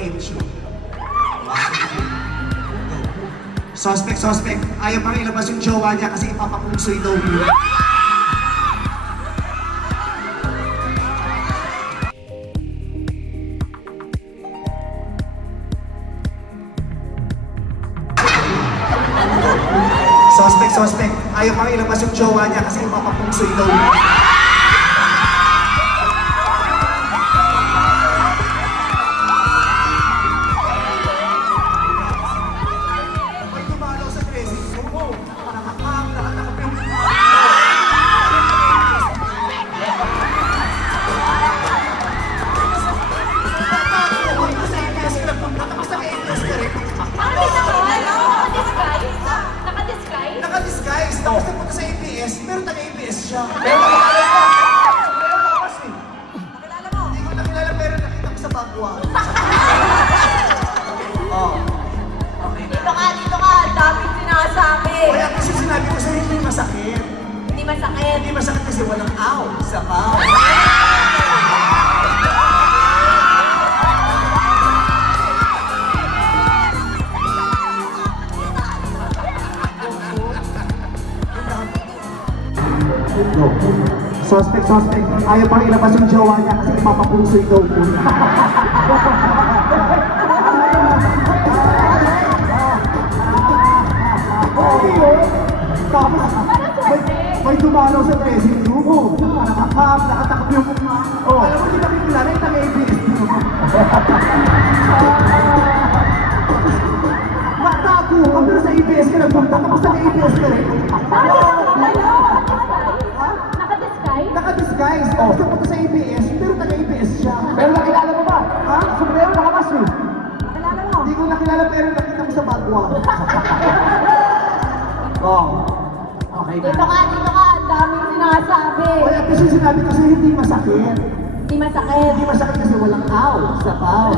Encho. Suspect. Ayaw pang ilabas yung jowa niya kasi ipapapusoy daw yun. Suspect. Ayaw pang ilabas yung jowa niya kasi ipapapusoy daw yun. Tapos napunta sa ABS, pero taga-ABS siya. Pero nakilala mo? Nakilala mo? Hindi ko nakilala pero nakita ko sa bagwa. Okay. Dito ka. Daming sinasabi. Kaya kasi sinabi ko sa'yo, hindi masakit. Hindi masakit. Hindi masakit kasi walang aw sa pao. No. Suspect. Ayaw pang ilabas yung jowa niya kasi ipapapusoy daw po. Tapos, may dumalaw sa dressing room. Nakatakap yung... Alam mo, di ba kilala yung taga-ABS? Natago ka, pero sa ABS ka nagpunta, tapos taga-ABS ka rin. Naka-disguise. Gusto ko sa ABS, pero taga-ABS siya. Pero nakilala mo ba? Ha? Sumulayo, nakamasli. Nakilala mo? Hindi ko nakilala, pero nakita ko sa bagwa. Okay. Dito ka. Daming sinasabi. Kaya kasi sinabi ko sa'yo, hindi masakit. Hindi masakit. Hindi masakit kasi walang aw sa pao.